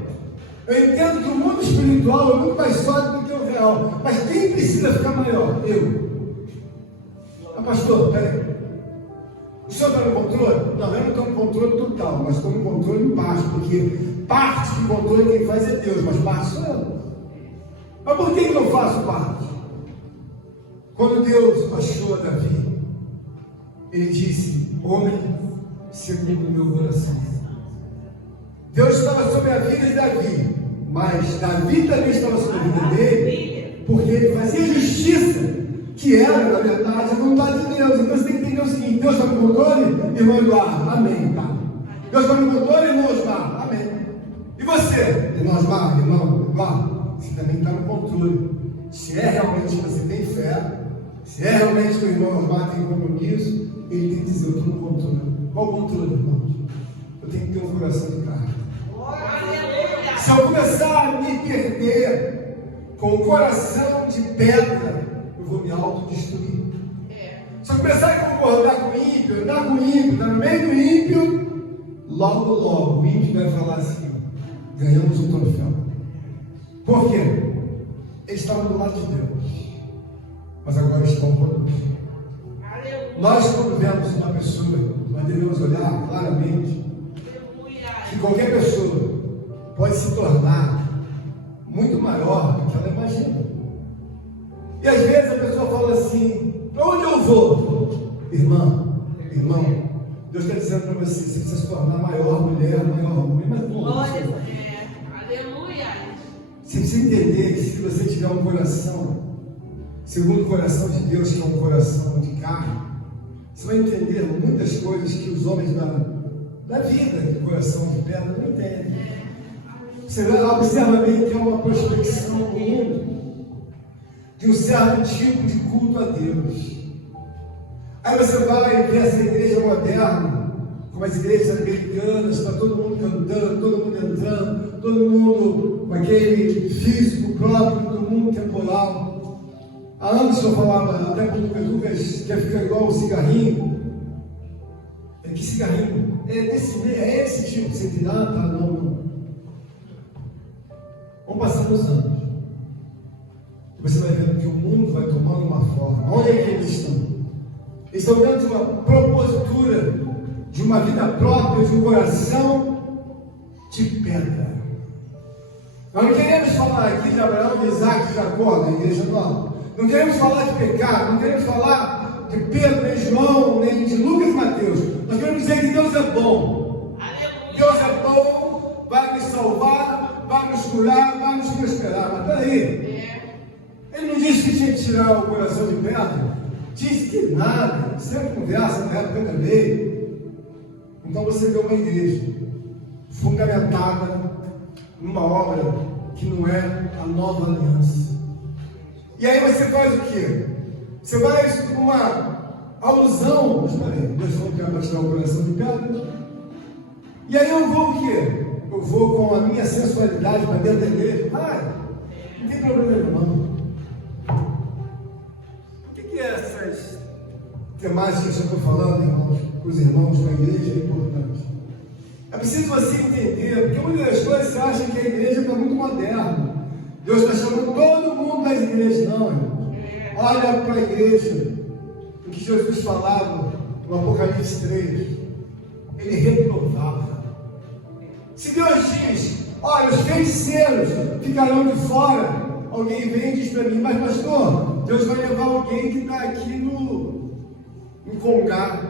Eu entendo que o mundo espiritual é muito mais sólido do que o real. Mas quem precisa ficar maior? Eu. Mas pastor, peraí. O senhor está no controle? Não, eu não estou no controle total, mas estou no controle em parte, porque parte do controle quem faz é Deus, mas parte sou eu. Mas por que eu faço parte? Quando Deus achou Davi, ele disse, homem segundo o meu coração. Deus estava sobre a vida de Davi, mas Davi também estava sobre a vida dele, porque ele fazia justiça, que era, na verdade, a vontade de Deus. Então você tem que entender o seguinte: Deus está no controle, irmão Eduardo, amém, tá? Deus está no controle, irmão Osmar, amém. E você, irmão Osmar, irmão Eduardo, você também está no controle. Se é realmente que você tem fé, se é realmente que o irmão Osmar tem compromisso, ele tem que dizer, eu estou no controle. Qual o controle, irmãos? Eu tenho que ter um coração de carne. Aleluia. Se eu começar a me perder com o coração de pedra, eu vou me autodestruir. Se eu começar a concordar com o ímpio, andar com o ímpio, estar no meio do ímpio, logo o ímpio vai falar assim, ganhamos um troféu. Por quê? Eles estavam do lado de Deus, mas agora estão conosco. Nós, quando vemos uma pessoa, nós devemos olhar claramente que qualquer pessoa pode se tornar muito maior do que ela imagina. E às vezes a pessoa fala assim, para onde eu vou? Irmão, Deus está dizendo para você, você precisa se tornar maior mulher, maior homem, mas como? Aleluia. Você precisa entender que se você tiver um coração, segundo o coração de Deus, que é um coração de carne, você vai entender muitas coisas que os homens da vida, de coração de pedra, não entendem. Você vai lá, observa bem que é uma prospecção no mundo de um certo tipo de culto a Deus. Aí você vai ver essa igreja moderna, como as igrejas americanas, está todo mundo cantando, todo mundo entrando, todo mundo com aquele físico próprio do mundo temporal. Há anos eu falava até para o Lucas, quer ficar igual o cigarrinho. Que cigarrinho? É esse tipo que você tira, tá? Não. Vamos passar os anos. Você vai vendo que o mundo vai tomando uma forma. Onde é que eles estão? Eles estão dentro de uma propositura, de uma vida própria, de um coração de pedra. Nós não queremos falar aqui de Abraão, de Isaac, de Jacó, na igreja nova. Não queremos falar de pecado, não queremos falar de Pedro, nem João, nem de Lucas e Mateus. Nós queremos dizer que Deus é bom. Deus é bom, vai nos salvar, vai nos curar, vai nos prosperar. Mas peraí, ele não disse que tinha que tirar o coração de pedra? Disse que nada, sempre conversa na época também. Então você vê uma igreja fundamentada numa obra que não é a nova aliança. E aí você faz o quê? Você vai com uma alusão, Deus falou que vai tirar o coração de pedra. E aí eu vou o quê? Eu vou com a minha sensualidade para dentro da igreja. Não tem problema não. O que é essas temáticas que eu estou falando, irmãos, para os irmãos da igreja é importante. É preciso você entender, porque muitas das coisas você acha que a igreja está muito moderna. Deus está chamando todo mundo das igrejas, não, irmão. Olha para a igreja, o que Jesus falava no Apocalipse 3. Ele reprovava. Se Deus diz, olha, os feiticeiros ficarão de fora, alguém vem e diz para mim, mas pastor, Deus vai levar alguém que está aqui no Congá.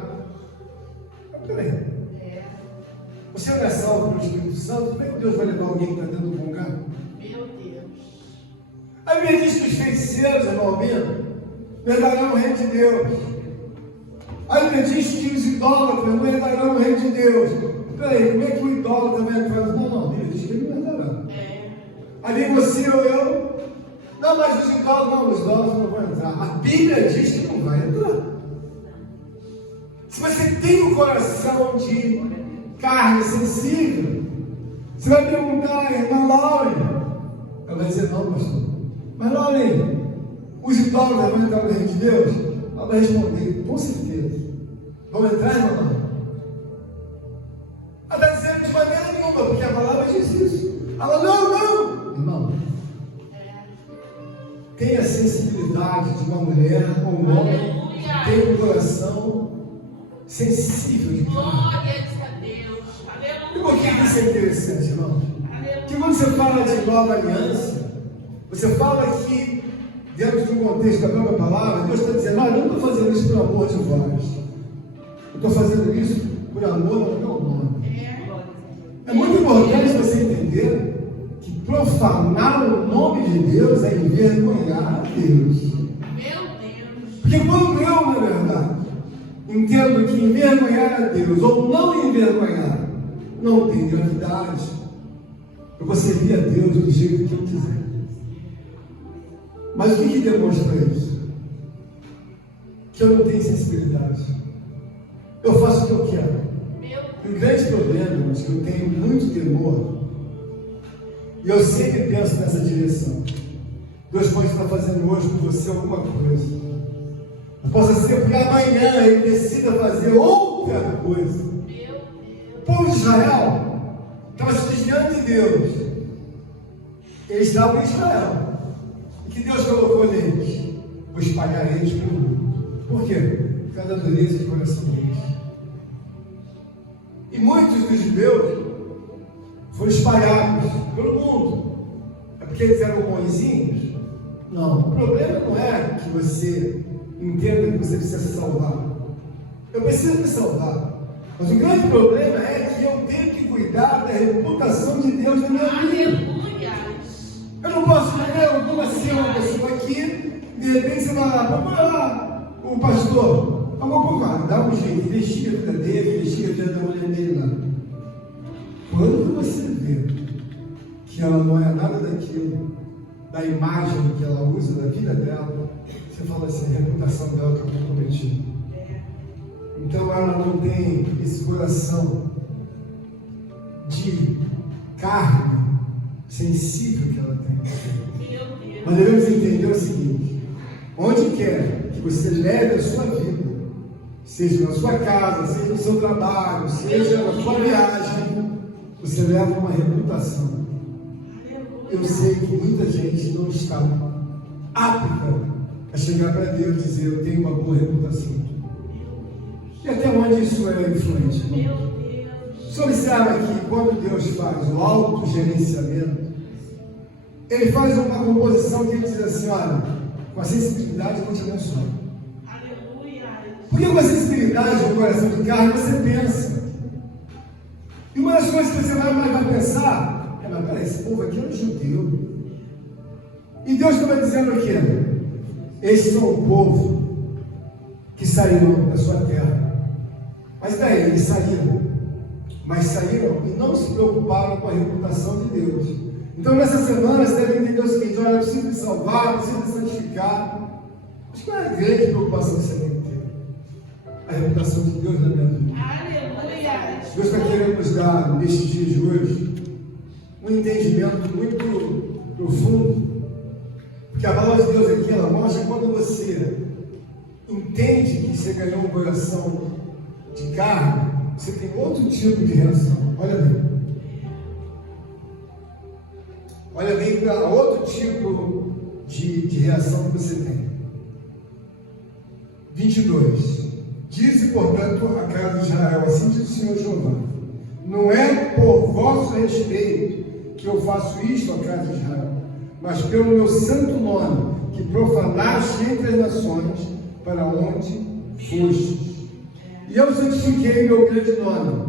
Peraí. Você não é salvo pelo Espírito Santo? Como é que Deus vai levar alguém que está dentro do Congá? Meu Deus. A Bíblia diz que os feiticeiros, irmão Albino, não herdarão o reino de Deus. A Bíblia diz que os idólatras não herdarão o reino de Deus. Peraí, como é que o idólatra vai entrar? Não, a Bíblia diz que ele não herdará. Ali você ou eu, Não, mas os idosos não vão entrar. A Bíblia diz que não vai entrar. Se você tem um coração de carne sensível, você vai perguntar à irmã Lauren. Ela vai dizer, não, pastor. Mas Lauren, os idosos vão entrar no reino de Deus? Ela vai responder, com certeza. Vão entrar, irmã Lauren? Ela está dizendo de maneira nenhuma, porque a palavra diz isso. Ela, não. Irmão, tenha a sensibilidade de uma mulher ou um homem que tem um coração sensível de carne. Glória a Deus. E por que isso é interessante, irmão? Que quando você fala de nova aliança, você fala que, dentro do contexto da própria palavra, Deus está dizendo, olha, eu não estou fazendo isso por amor de vós. Eu estou fazendo isso por amor ao meu nome. É muito importante você entender que profanar o nome de Deus é envergonhar a Deus. Meu Deus. Porque quando eu, na verdade, entendo que envergonhar a Deus ou não envergonhar não tem gravidade, eu vou servir a Deus do jeito que eu quiser. Mas o que demonstra isso? Que eu não tenho sensibilidade. Eu faço o que eu quero. E o grande problema, irmãos, que eu tenho muito temor, e eu sempre penso nessa direção. Deus pode estar fazendo hoje com você alguma coisa. Possa ser que amanhã ele decida fazer outra coisa. O povo de Israel estava se desviando de Deus. Eles estavam em Israel. E que Deus colocou neles? Vou espalhar eles pelo mundo. Por quê? Por causa da dureza de coração deles. E muitos dos judeus foram espalhados pelo mundo. É porque eles eram bonzinhos? Não. O problema não é que você entenda que você precisa se salvar. Eu preciso me salvar. Mas o grande problema é que eu tenho que cuidar da reputação de Deus na minha vida. Aleluia. Eu não posso dizer, eu conheci uma pessoa aqui, de repente você vai lá, procurar o pastor. Vamos procurar, dá um jeito, investiga a vida dele, investiga a vida da mulher dele lá. Quando você vê que ela não é nada daquilo, da imagem que ela usa da vida dela, você fala assim, a reputação dela está comprometida. Então ela não tem esse coração de carne sensível que ela tem. Meu Deus. Mas devemos entender o seguinte: onde quer que você leve a sua vida, seja na sua casa, seja no seu trabalho, seja na sua viagem, você leva uma reputação. Eu sei que muita gente não está apta a chegar para Deus e dizer, eu tenho uma boa reputação. E até onde isso é influente? Meu Deus. Você observa que quando Deus faz o autogerenciamento, Ele faz uma composição que Ele diz assim, olha, com a sensibilidade eu vou te abençoar. Aleluia. Porque com a sensibilidade no coração de carne você pensa. E uma das coisas que você vai pensar é, mas peraí, esse povo aqui é um judeu. E Deus estava dizendo o quê? Esses são o povo que saíram da sua terra. Mas daí, eles saíram. Mas saíram e não se preocuparam com a reputação de Deus. Então nessa semana você deve entender o seguinte, olha, eu preciso me salvar, eu preciso me santificar. Mas qual é a grande preocupação que você tem que ter? A reputação de Deus na minha vida. Aleluia. Deus está querendo nos dar, nestes dias de hoje, um entendimento muito profundo. Porque a palavra de Deus aqui, ela mostra que quando você entende que você ganhou um coração de carne, você tem outro tipo de reação. Olha bem. Olha bem para outro tipo de reação que você tem. 22. Dize, portanto, a casa de Israel, assim diz o Senhor Jeová, não é por vosso respeito que eu faço isto à casa de Israel, mas pelo meu santo nome, que profanaste entre as nações, para onde fostes. E eu santifiquei meu grande nome,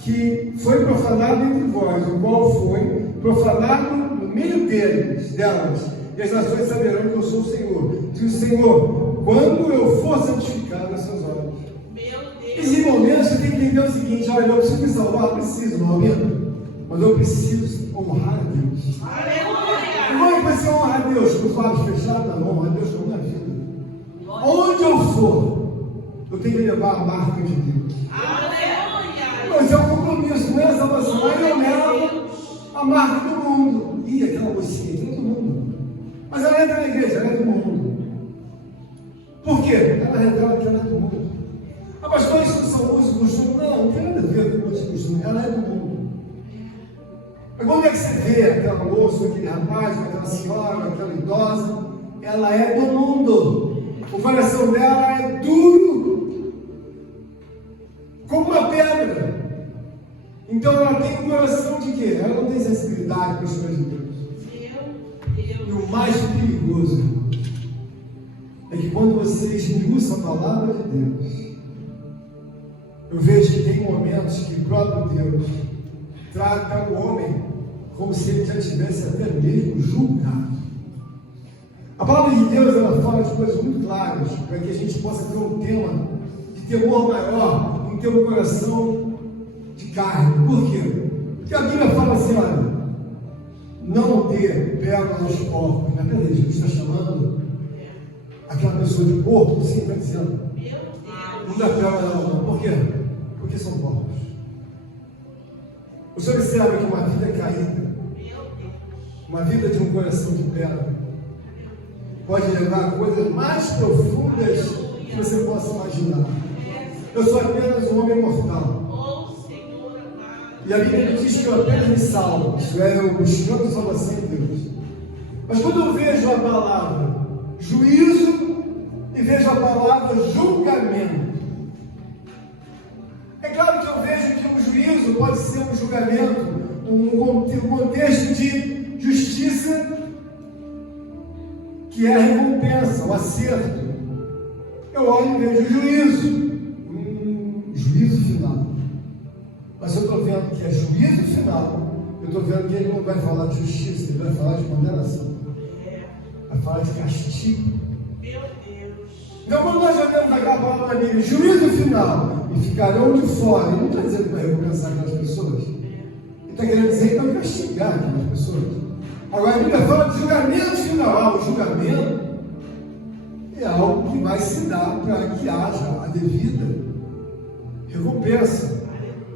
que foi profanado entre vós, o qual foi profanado no meio delas, e as nações saberão que eu sou o Senhor. Diz o Senhor, quando eu for santificado nas suas obras. Meu Deus. Nesse momento você tem que entender o seguinte, olha, eu preciso me salvar, preciso, não é mesmo? Mas eu preciso honrar a Deus. Aleluia. Irmão, você honra a Deus com os lábios fechados? Não, honra a Deus com a minha vida. Onde eu for, eu tenho que levar a marca de Deus. Aleluia. Mas é um compromisso, não é salvação. Aí eu levo a marca do mundo. Ih, aquela mocinha aqui é do mundo. Mas ela entra na igreja, ela é do mundo. Por quê? Ela revela que ela é do mundo. Ah, pastor, isso são usos e costumes. Não tem nada a ver com usos e costumes. Ela é do mundo. Mas quando é que você vê aquela moça, aquele rapaz, aquela senhora, aquela idosa? Ela é do mundo. O coração dela é duro, como uma pedra. Então ela tem um coração de quê? Ela não tem sensibilidade para as coisas de Deus. E o mais perigoso, irmãos, é que quando você esmiuça a palavra de Deus, eu vejo que tem momentos que o próprio Deus trata o homem como se ele já tivesse até mesmo julgado. A palavra de Deus, ela fala de coisas muito claras, para que a gente possa ter um tema de temor maior, não ter um coração de carne. Por quê? Porque a Bíblia fala assim, olha, não dê pérola aos porcos. Mas peraí, Jesus está chamando aquela pessoa de porco? Sim, está dizendo. Não dá pérola não. Por quê? Porque são porcos. O senhor observa que uma vida caída, uma vida de um coração de pedra, pode levar a coisas mais profundas que você possa imaginar. Eu sou apenas um homem mortal. E a Bíblia diz que eu apenas me salvo. Isso é, eu buscando salvação em Deus. Mas quando eu vejo a palavra juízo e vejo a palavra julgamento, é claro que eu vejo que um juízo pode ser um julgamento, um contexto de justiça, que é a recompensa, o acerto. Eu olho e vejo juízo, juízo final. Mas eu estou vendo que é juízo final, eu estou vendo que ele não vai falar de justiça, ele vai falar de condenação. Vai falar de castigo. Meu Deus. Então, quando nós olhamos aquela palavra na Bíblia, juízo final, e ficarão de fora, ele não está dizendo que vai recompensar aquelas pessoas. Ele está querendo dizer que vai castigar aquelas pessoas. Agora a Bíblia fala de julgamento final. O julgamento é algo que vai se dar para que haja a devida recompensa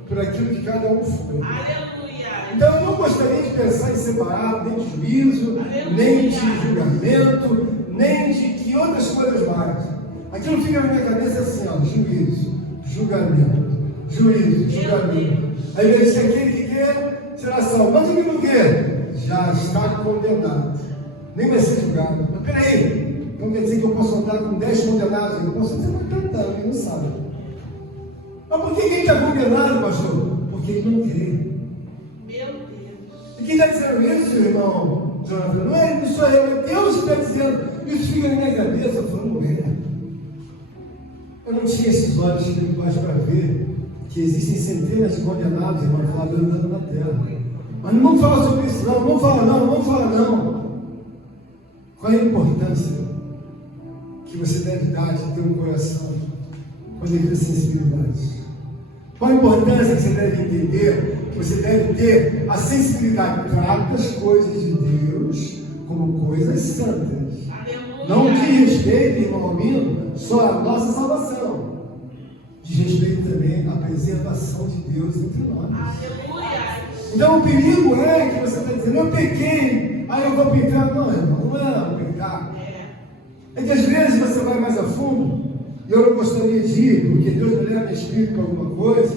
por aquilo que cada um foi. Aleluia. Então eu não gostaria de pensar em separar nem de juízo, nem de julgamento, nem de que outras coisas mais. Aquilo fica na minha cabeça assim, ó, juízo, julgamento, juízo, julgamento. Aí vem dizer aquele que quer será salvo. Mas o que não quer? Já está condenado. Nem vai ser julgado. Mas peraí, então quer dizer que eu posso andar com 10 condenados? Eu posso dizer, mas cantando, ele não sabe. Mas por que quem está condenado, pastor? Porque ele não crê. Meu Deus. E quem está dizendo isso, irmão Jonathan? Não é só eu, é Deus que está dizendo. Isso fica na minha cabeça, eu falo, não é. Eu não tinha esses olhos espirituais para ver que existem centenas de condenados, irmão, andando na terra. Mas não vamos falar sobre isso, não fala não. Qual é a importância que você deve dar de ter um coração com devida sensibilidade? Qual a importância que você deve entender? Que você deve ter a sensibilidade. Trata as coisas de Deus como coisas santas. Aleluia. Não diz respeito, irmão Almino, só a nossa salvação. Diz respeito também à preservação de Deus entre nós. Aleluia. Então o perigo é que você está dizendo, eu pequei, aí eu vou pecar. Não, irmão, não é pecar. É que às vezes você vai mais a fundo, e eu não gostaria de ir, porque Deus me leva espírito para alguma coisa,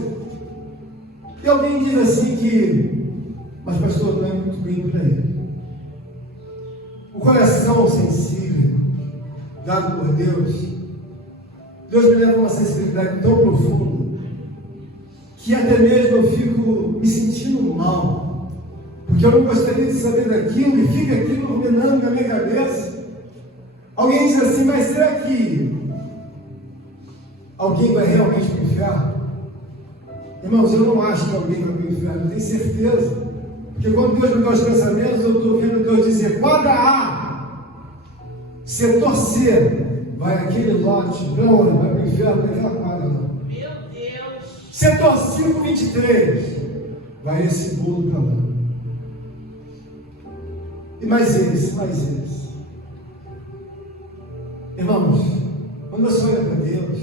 e alguém diz assim que, mas pastor, não é muito bem para ele. O coração sensível, dado por Deus me leva a uma sensibilidade tão profunda, que até mesmo eu fico me sentindo mal, porque eu não gostaria de saber daquilo, e fica aquilo ruminando na minha cabeça. Alguém diz assim, mas será que alguém vai realmente para o inferno? Irmãos, eu não acho que alguém vai para o inferno, eu tenho certeza, porque quando Deus me dá os pensamentos, eu estou vendo Deus dizer, quadra A, setor C, vai aquele lote, para onde? Vai para o inferno, naquela quadra lá. Meu Deus. Setor 523, vai esse bolo para lá. E mais eles, mais eles. Irmãos, quando você olha para Deus,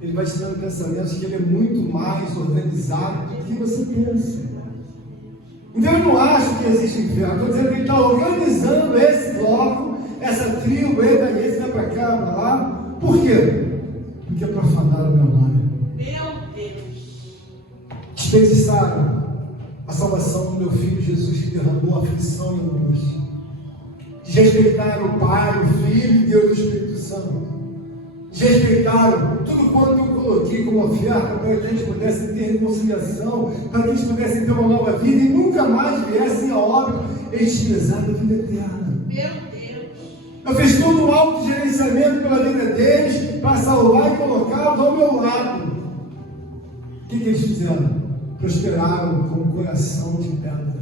Ele vai te dando pensamentos que Ele é muito mais organizado do que você pensa. Então eu não acho que existe inferno. Estou dizendo que Ele está organizando esse bloco, essa tribo, esse vai para cá, para lá. Por quê? Porque profanaram o meu nome. Meu Deus. Desperdiçaram a salvação do meu Filho Jesus, que derramou aflição e angústia. Desrespeitaram o Pai, o Filho e Deus do Espírito Santo. Desrespeitaram tudo quanto eu coloquei como oferta para que a gente pudesse ter reconciliação, para que a gente pudesse ter uma nova vida e nunca mais viessem a obra eles prezaram a vida eterna. Meu Deus. Eu fiz todo um autogerenciamento pela vida deles para salvar e colocá-los ao meu lado. O que eles fizeram? Prosperaram com o coração de pedra.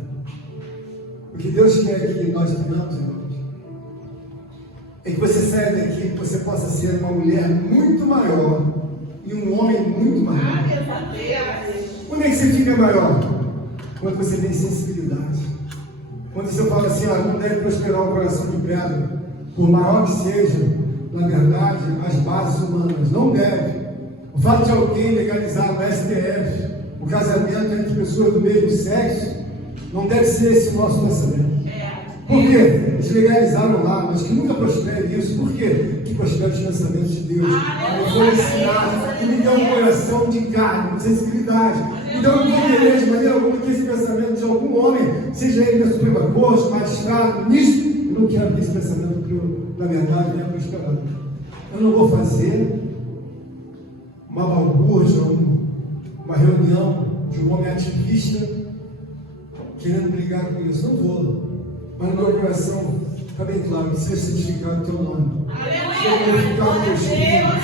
O que Deus quer que nós tenhamos, irmãos, é que você saia daqui, que você possa ser uma mulher muito maior e um homem muito maior. Graças a Deus. Quando é que você fica maior? Quando você tem sensibilidade. Quando você fala assim, não deve prosperar um coração de pedra, por maior que seja, na verdade, as bases humanas. Não deve. O fato de alguém legalizar no STF o casamento entre pessoas do mesmo sexo, não deve ser esse o nosso pensamento. Por quê? Eles legalizaram lá, mas que nunca prospere isso. Por quê? Que prospere os pensamentos de Deus. Eu vou ensinar e me dê um coração de carne, de sensibilidade. Então eu não querer de maneira alguma que esse pensamento de algum homem, seja ele da Suprema Corte, magistrado, ministro, eu não quero que esse pensamento, na verdade, venha prosperar. Eu não vou fazer uma balbúrdia, uma reunião de um homem ativista querendo brigar com isso. Não vou. Mas no meu coração está bem claro que seja santificado o teu nome. Aleluia. Glorificado o teu espírito.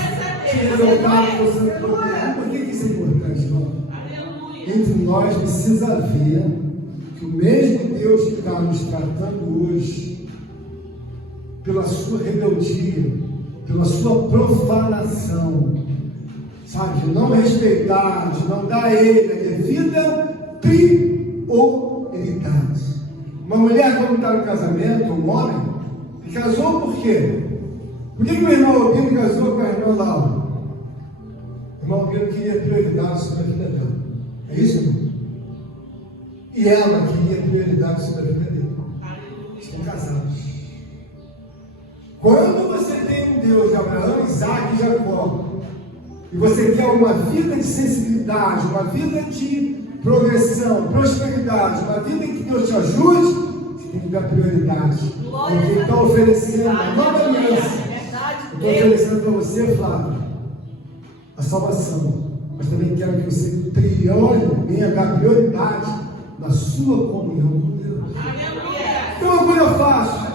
Seja exaltado o teu santo poder. Por que isso é importante, irmão? Aleluia. Entre nós precisa haver que o mesmo Deus que está nos tratando hoje, pela sua rebeldia, pela sua profanação, sabe, de não respeitar, de não dar a Ele a devida prioridade. Uma mulher, quando está no casamento, um homem, e casou por quê? Por que o irmão Albino casou com a irmã Laura? O irmão Albino queria prioridade sobre a vida dela. É isso, irmão? E ela queria prioridade sobre a vida dele. Estão casados. Quando você tem um Deus de Abraão, Isaac e Jacó, e você quer uma vida de sensibilidade, uma vida de progressão, prosperidade, uma vida em que Deus te ajude, você tem que dar prioridade. Porque Ele está oferecendo uma nova aliança. Eu estou oferecendo para você, Flávio, a salvação. Mas também quero que você venha dar prioridade na sua comunhão com Deus. Então, quando eu faço,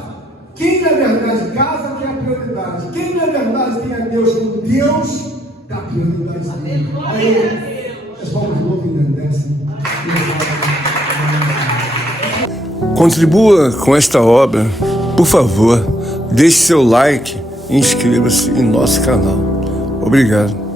quem na verdade casa tem a prioridade. Quem na verdade tem a Deus como Deus, dá prioridade a Deus. Aí, as palmas de novo engrandecem. Contribua com esta obra, por favor, deixe seu like e inscreva-se em nosso canal. Obrigado.